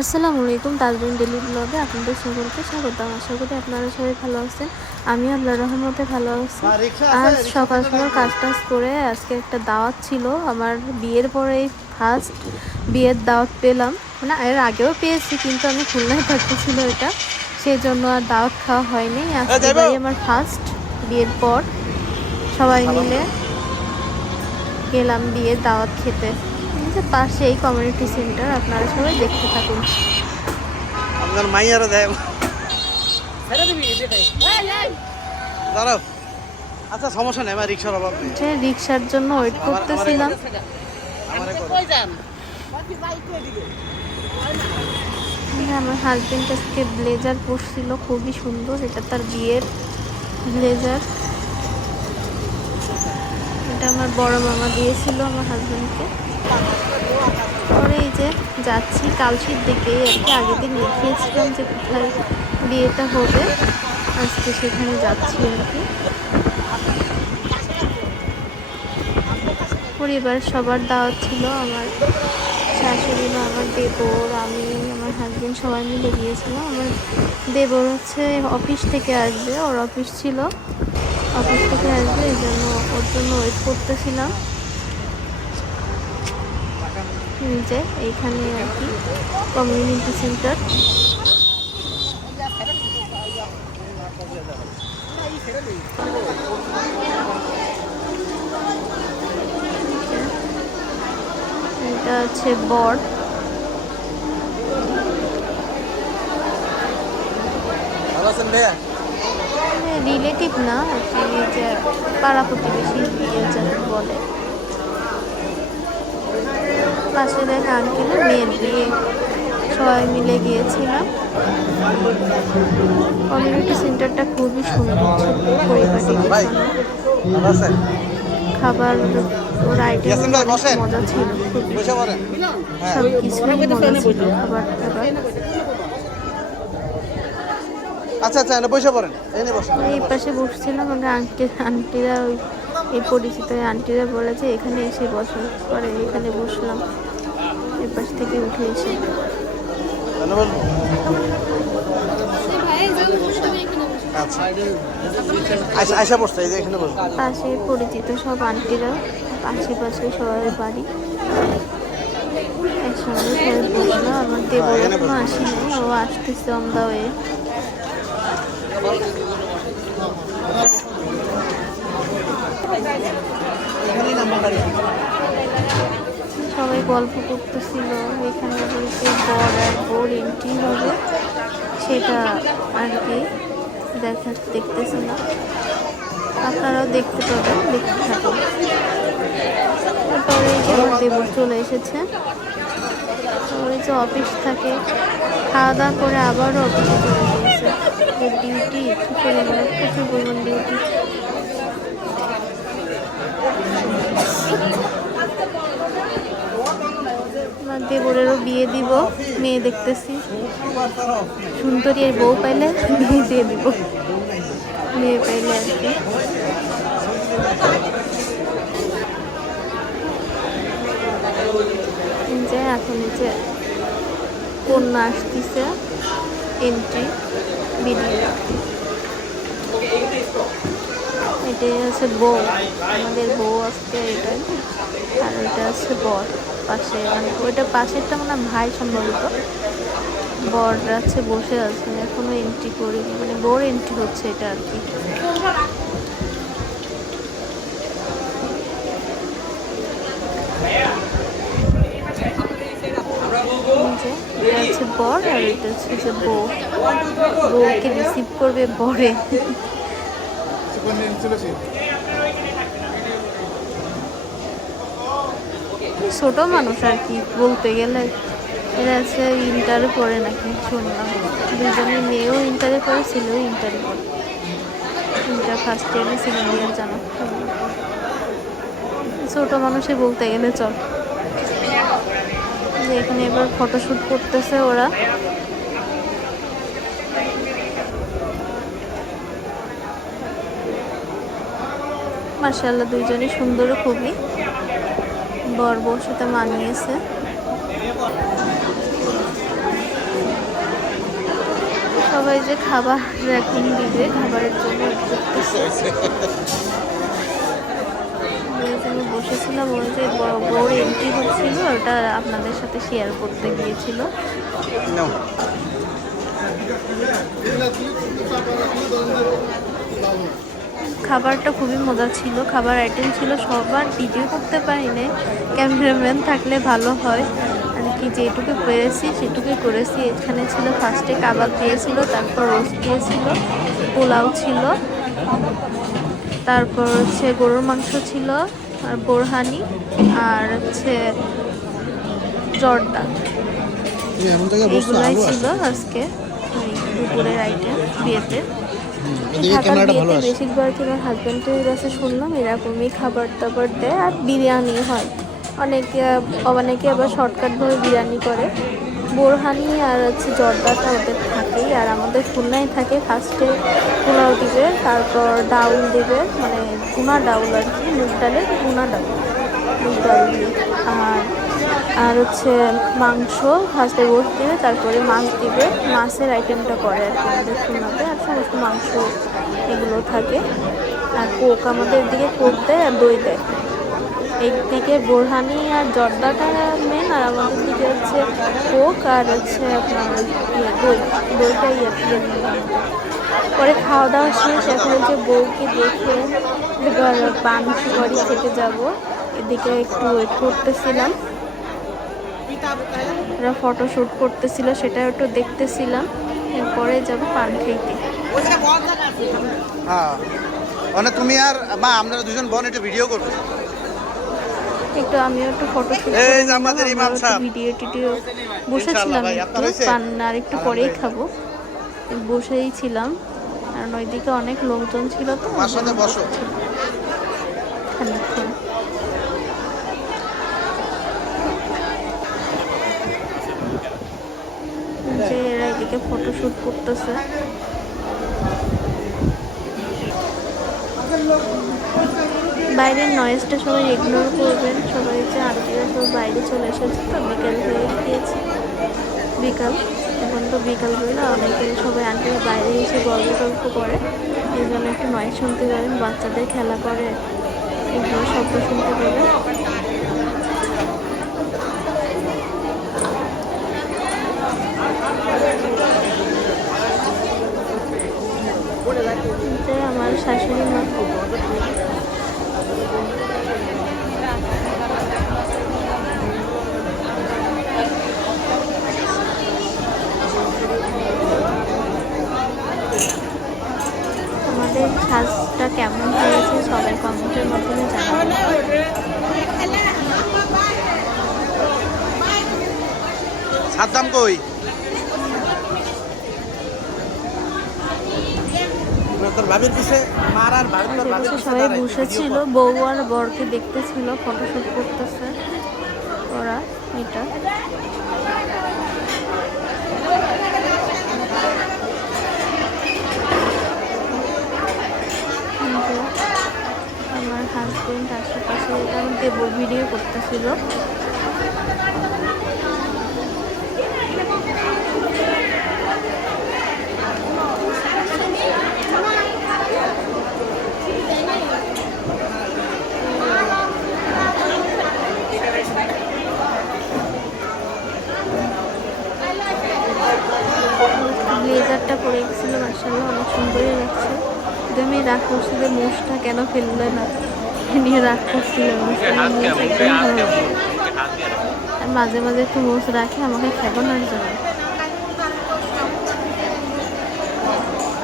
আসসালামু আলাইকুম, তাজরিন ডেলি ব্লগে আপনাদের সকলকে স্বাগতম। আশা করি আপনারা সবাই ভালো আছেন। আমি আল্লাহর রহমতে ভালো আছি। আজ সকাল সকাল কাজ টাজ করে আজকে একটা দাওয়াত ছিল আমার বিয়ের পরেই ফার্স্ট বিয়ের দাওয়াত পেলাম। মানে এর আগেও পেয়েছি, কিন্তু আমি খুলনায় থাকতেছিল এটা, সেই জন্য আর দাওয়াত খাওয়া হয়নি। আজকে আমার ফার্স্ট বিয়ের পর সবাই মিলে গেলাম বিয়ের দাওয়াত খেতে। পাশেই কমিউনিটি সেন্টার, আপনারা সবাই দেখতে থাকুন। আপনার মাইয়ারা দেয় দাঁড়াও। আচ্ছা সমস্যা নেই, আমার রিক্সার অভাব নেই। রিক্সার জন্য ওয়েট করতেছিলাম। আমার হাজবেন্ড আজকে ব্লেজার পরছিল, খুবই সুন্দর। এটা তার বিয়ের ব্লেজার। এটা আমার বড় মামা দিয়েছিল আমার হাজবেন্ডকে। পরে এই যে যাচ্ছি কালশির দিকে আর কি। আগের দিন দেখিয়েছিলাম যে কোথায় বিয়েটা হবে, আজকে সেখানে যাচ্ছি আর কি। পরিবার সবার দাওয়াত ছিল, আমার শাশুড়ি মা, আমার দেবর, আমি, আমার হাজবেন্ড সবাই মিলে গিয়েছিলাম। আমার দেবর হচ্ছে অফিস থেকে আসবে, ওর অফিস ছিল, অফিস থেকে আসবে, এই জন্য ওর জন্য ওয়েট করতেছিলাম। যে এইখানে আর কি কমিউনিটি সেন্টার। এটা হচ্ছে বর, রিলেটিভ না আর কি, যে পাড়া প্রতিবেশী বিয়ে যাদের বলে। পাশে দেখা আঙ্কেলের মেয়ের বিয়ে, সবাই মিলে গিয়েছিলাম। কমিউনিটি সেন্টারটা খুবই সুন্দর ছিল, পরিপাটি খাবার ওর আইটেম মজা ছিল, সব কিছুই মজা ছিল খাবার টাবার। আচ্ছা আচ্ছা পয়সা পড়েন, এই পাশে বসছিলাম, আমরা আন্টিরা এই পরিচিত আন্টিরা বলেছে এখানে এসে বসো, পরে এখানে বসলাম এই পাশ থেকে উঠে এসে। পাশে পরিচিত সব আন্টিরা, আশেপাশে সবাই বাড়ি, একসঙ্গে সবাই বসলো। আমার দেবর এখনো আসি নাই, ও আসতেছে অন দা ওয়ে। সবাই গল্প করতেছিল, এখানে বলতে বর আর বউর এন্ট্রি হবে সেটা আর কি দেখতেছিলাম। আপনারাও দেখতে পাবেন, দেখতে থাকুন। তারপরে আমার দেবর চলে এসেছে, ওই যে অফিস থাকে, খাওয়া দাওয়া করে আবারও অফিসে চলে গিয়েছে। ডিউটি কী পরিমাণ, প্রচুর পরিমাণ ডিউটি। আমার দেবরেরও বিয়ে দিব, মেয়ে দেখতেছি। সুন্দরী আর বউ পাইলে বিয়ে দিয়ে দিব, মেয়ে পাইলে আর কি। যে এখন যে কন্যা আসতেছে, এন্ট্রি ভিডিও। এটাই হচ্ছে বউ, আমাদের বউ আসছে এটাই, আর ওইটা হচ্ছে বর পাশে, মানে ওইটা পাশেরটা মানে ভাই সম্ভবত। বর আছে বসে আছে, এখনো এন্ট্রি করিনি, মানে বর এন্ট্রি হচ্ছে এটা আর কি। এটা হচ্ছে বর, আর এটা হচ্ছে যে বউ, বউকে রিসিভ করবে বরে। ছোট মানুষ আর কি বলতে গেলে, এরা আছে ইন্টারে পড়ে নাকি শুনলাম, দুজনের মেয়েও ইন্টারে পড়ে, ছেলেও ইন্টারে পড়ে, ইন্টার ফার্স্ট ইয়ারে সেকেন্ড ইয়ার জানা। ছোট মানুষে বলতে গেলে চল। এখানে এবার ফটোশুট করতেছে ওরা। মাশাআল্লাহ দুইজনই সুন্দর, খুবই বর বউর সাথে মানিয়েছে। সবাই যে খাবার এখন দিবে, খাবারের জন্য wait করতেছে। আমি বসেছিলাম, ওই যে বড় এন্ট্রি হচ্ছিল, ওটা আপনাদের সাথে শেয়ার করতে গিয়েছিল। খাবারটা খুবই মজা ছিল, খাবার আইটেম ছিল সবার, ভিডিও করতে পারিনি, ক্যামেরাম্যান থাকলে ভালো হয় আর কি। যেটুকু পেরেছি সেটুকুই করেছি। এখানে ছিল ফার্স্টে কাবাব দিয়েছিল, তারপর রোস্ট দিয়েছিল, পোলাও ছিল, তারপর হচ্ছে গরুর মাংস ছিল, আর বোরহানি, আর হচ্ছে জর্দা। এগুলাই ছিল আজকে দুপুরের আইটেম বিয়েতে। ঢাকার বিয়েতে বেশিরভাগই আমার হাজব্যান্ডের কাছে শুনলাম এরকমই খাবার দাবার দেয়, আর বিরিয়ানি হয়। অনেকে আবার শর্টকাটভাবে বিরিয়ানি করে। বোরহানি আর হচ্ছে জর্দাটা ওদের থাকেই, আর আমাদের খুলনায় থাকে। ফার্স্টে পোলাও দিবে, তারপর ডাউল দিবে, মানে ভুনা ডাউল আর কি, মুগ ডালের ভুনা ডাউল, মুগ ডাল দিয়ে। আর হচ্ছে মাংস ফার্স্টে গোস্ত দিবে, তারপরে মাছ দিবে। মাছের আইটেমটা করে আর কি আমাদের খুলনাতে, আর সমস্ত মাংস এগুলো থাকে। আর কোক আমাদের দিকে কোক দেয় আর দই দেয়। একদিকে বোরহানি আর জর্দাটা মেন, আর আমাদের দিকে হচ্ছে কোক আর হচ্ছে আপনার দইটা দিয়ে পরে খাওয়া দাওয়া শেষ। এখন যে বউকে দেখে এবার পান সুপারি খেতে যাব, এদিকে একটু ওয়েট করতেছিলাম। ওরা ফটোশ্যুট করতেছিল, সেটা একটু দেখতেছিলাম। এরপরে যাব পান খেতে। হ্যাঁ, মানে তুমি আর মা আপনারা দুজন বোন একটু ভিডিও করবে, একটু আমিও একটু ফটোশ্যুট ভিডিও টিডিও বসেছিলাম একটু, পান আর একটু পরেই খাবো, বসেই ছিলাম। কারণ ওইদিকে অনেক লোকজন ছিল তো, খানিকক্ষণ। যে এরা এদিকে ফটোশ্যুট করতেছে। বাইরের নয়েজটা সবাই ইগনোর করবেন। সবাই যে আত্মীয় সবাই বাইরে চলে এসেছে, তো বিকাল হয়ে গিয়েছে। এখন তো বিকাল হইলে অনেকে সবাই আন্টিরা বাইরে এসে গল্প টল্প করে, এই জন্য একটু নয়েজ শুনতে পাবেন। বাচ্চাদের খেলা করে, এগুলো শব্দ শুনতে পাবেন। আমার শাশুড়ি মা আমাদের সাজটা কেমন হয়েছে সবাই কমেন্টের মাধ্যমে জানাবেন। সাদ্দাম কই? সবাই বসেছিল, বউ আর বরকে দেখতেছিল, ফটোশুট করতেছে ওরা। এটা আমার হাজবেন্ড আশেপাশে ভিডিও করতেছিল। ব্লেজারটা পরে গেছিল, মাশাআল্লাহ অনেক সুন্দরই লাগছে। একদমই রাগ করছিল, মোষটা কেন ফেললে না নিয়ে রাগ করছিল। আর মাঝে মাঝে একটু মোষ রাখে আমাকে খেলানোর জন্য।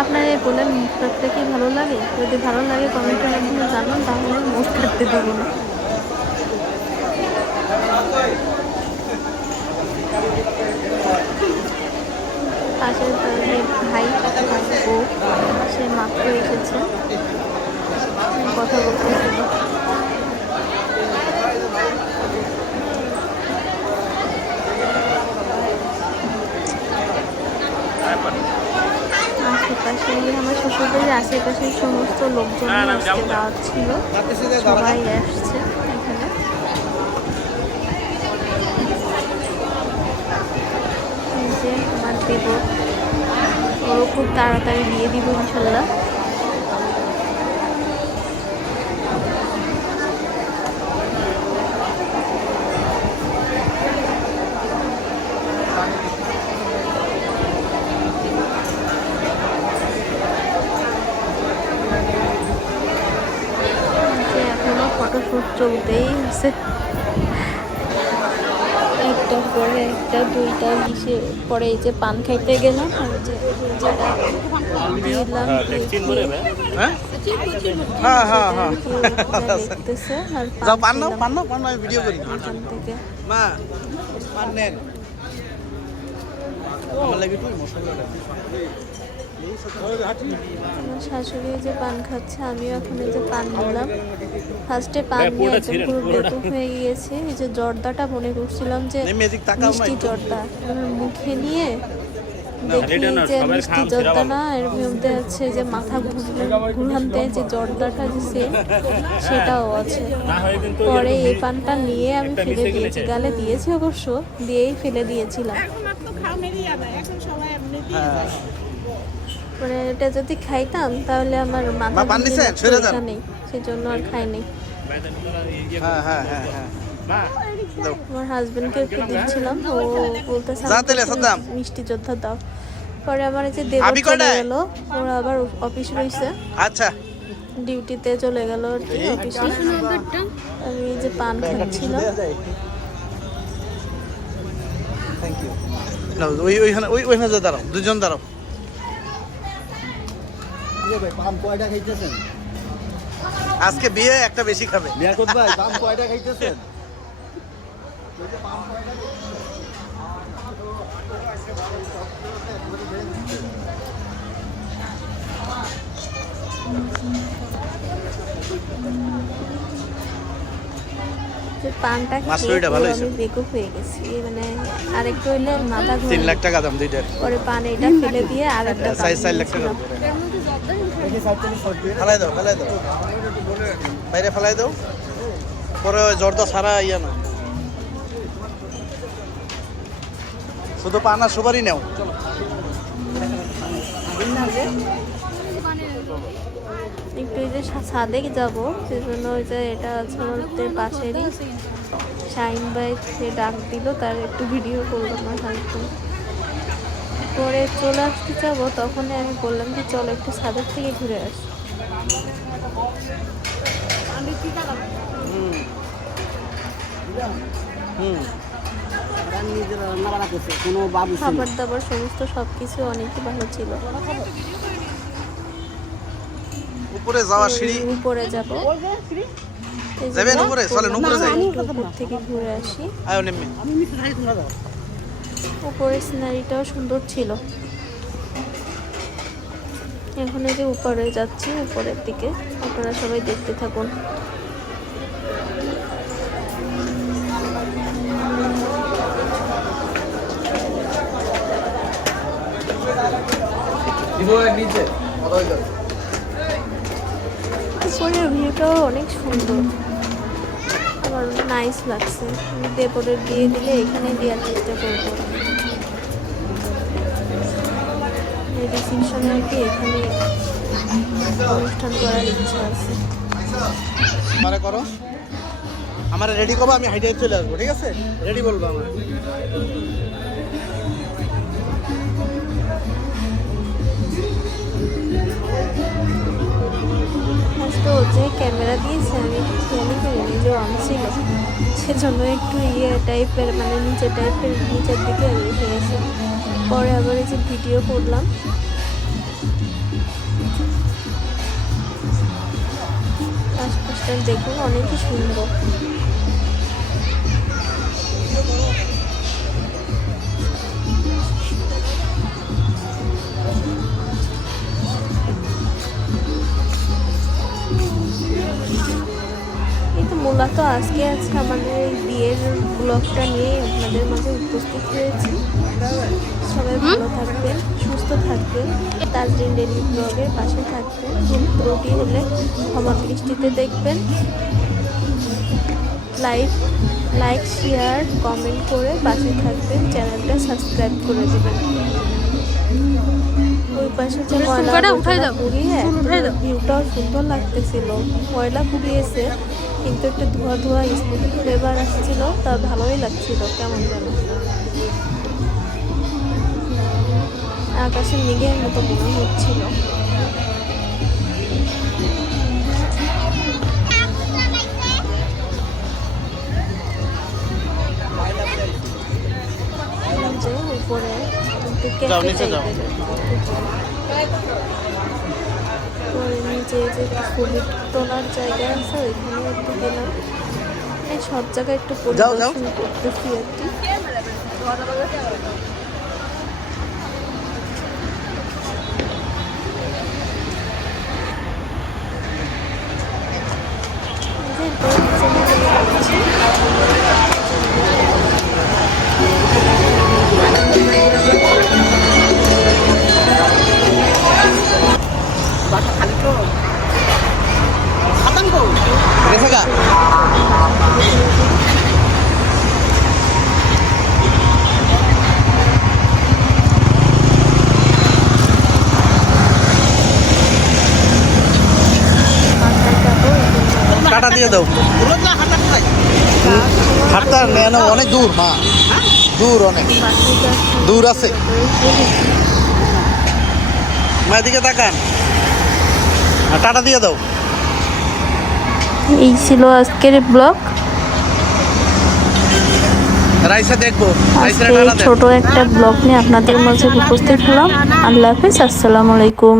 আপনার এই বোনের মুখ কাটতে কি ভালো লাগে? যদি ভালো লাগে কমেন্টের মাধ্যমে জানান, তাহলে মোষ কাটতে দেবো না। পাশের ভাই ও সে মাত্র এসেছে, কথা বলতেছিল। আশেপাশে আমার শ্বশুরবাড়ির আশেপাশের সমস্ত লোকজন আজকে দাওয়াত ছিল, সবাই আসছে এখানে। যে আমার দেবর ওরও খুব তাড়াতাড়ি বিয়ে দিব ইনশাল্লাহ। এখনো ফটোশুট চলতেই আছে, একটার পরে একটা, দুইটা ইসে পরে এই যে পান খাইতে গেলাম আর যে যেটা দিলাম হ্যাঁ হ্যাঁ হ্যাঁ হ্যাঁ দেখতেছে আর যাও পান নাও পান নাও পান নাও, আমি ভিডিও করি এখান থেকে মা পান নেন আমার লাগে তুই মশলা আমার শাশুড়ি যে পান খাচ্ছে, আমিও এখন এই যে পান নিলাম। ফার্স্টে পান নিয়ে একদম পুরো বেকুব হয়ে গিয়েছে। এই যে জর্দাটা মনে করছিলাম যে মিষ্টি জর্দা, মুখে নিয়ে দেখি যে মিষ্টি জর্দা না, এর মধ্যে আছে যে মাথা ঘুরানতে যে জর্দাটা দিছে সেটাও আছে। পরে এই পানটা নিয়ে আমি ফেলে দিয়েছি, গালে দিয়েছি অবশ্য, দিয়েই ফেলে দিয়েছিলাম। মানে এটা যদি খাইতাম তাহলে আমার মাথা নেই, সেই জন্য আর খাই নাই। আমার হাজবেন্ডকে একটু দিচ্ছিলাম, ও বলতেছে মিষ্টি যোদ্ধা দাও। পরে আমার এই যে দেবর চলে গেল, ওরা আবার অফিস রয়েছে, আচ্ছা ডিউটিতে চলে গেল আর কি অফিসে। আমি এই যে পান খাচ্ছিলাম। ওইখানে দাঁড়াও, দুজন দাঁড়াও। আজকে বিয়ে একটা বেশি খাবে। লিয়াকত ভাই পাম কয়টা খাইতেছেন? পানটা আমি বেকুব হয়ে গেছি, মানে আরেকটু হইলে মাথা 3 লাখ টাকা দাম দুইটার। পরে পান এটা ফেলে দিয়ে আরেকটা 4 লাখ টাকা ফেলাই দাও, ফেলাই দাও, বাইরে ফেলাই দাও। পরে ওই জর্দা সারা ইয়া না, শুধু পান আর সুপারি নেও। একটু এই যে ছাদে যাবো, সেজন্য ওই যে এটা আছে আমাদের পাশেরই শাইন ভাই, সে ডাক দিল, তার একটু ভিডিও করলো আমার হাজবেন্ড। পরে চলে আসতে যাবো, তখনই আমি বললাম যে চলো একটু ছাদের থেকে ঘুরে আসি। খাবার দাবার সমস্ত সবকিছু অনেকই ভালো ছিল। উপরে যাওয়ার সিঁড়ি, উপরে যাব, যাবেন উপরে, চলেন উপরে যাই, উপর থেকে ঘুরে আসি। আয়ো নেমে। উপরের সিনারিটাও সুন্দর ছিল। এখন এই যে উপরে যাচ্ছি, উপরের দিকে, আপনারা সবাই দেখতে থাকুন। উপরের ভিউটাও অনেক সুন্দর, আমার নাইস লাগছে। দেবরের বিয়ে দিলে এখানে দেওয়ার চেষ্টা করবো, রিসেপশনে আর কি এখানে অনুষ্ঠান করার ইচ্ছা আছে। আমারে করো, আমারে রেডি করবো, আমি হাইটে চলে আসবো, ঠিক আছে? রেডি বলবো আমার। তো যে ক্যামেরা দিয়েছে আমি একটু খেয়ালই করিনি যে অন ছিল, সেজন্য একটু টাইপের, মানে নিচের টাইপের, নিচের দিকে রেখে গেছে। পরে আবার এই যে ভিডিও করলাম। আশপাশটা দেখুন, অনেকই সুন্দর। মূলত আজকে আমাদের এই বিয়ের ব্লগটা নিয়ে আপনাদের মাঝে উপস্থিত হয়েছি। সবাই ভালো থাকবেন, সুস্থ থাকবেন, তাজরিন ডেইলি ব্লগের পাশে থাকবেন। ভুল ত্রুটি হলে ক্ষমা দৃষ্টিতে দেখবেন। লাইক শেয়ার কমেন্ট করে পাশে থাকবেন, চ্যানেলটা সাবস্ক্রাইব করে দেবেন। ওই পাশে যে ময়লা পুড়িয়ে ভিউটাও সুন্দর লাগতেছিল। ময়লা পুড়িয়েছে কিন্তু একটু ধোয়া ধোয়া স্মোকি ফ্লেভার আসছিল, তা ভালোই লাগছিল কেমন যেন। আকাশের মেঘের মতো মনে হচ্ছিল। যে উপরে যাও, নিচে যাও। নিচে যে ছবি তোলার জায়গা আছে ওইখানে একটু গেলাম। এই সব জায়গায় একটু যাও, যাও। পরিদর্শন করতেছি আর কি। এরপর নিচে চলে গেছে গা। কাটা দিয়ে দাও। হাটটা নেনো অনেক দূর মা, দূর অনেক দূর আছে। মায়ের দিকে তাকান, টাটা দিয়ে দাও। এই ছিল আজকের ব্লগ। রাইসে দেখবো, রাইসে আজকে টাটা দেন। ছোট একটা ব্লগ নিয়ে আপনাদের মাঝে উপস্থিত হলাম। আল্লাহ হাফেজ, আসসালামু আলাইকুম।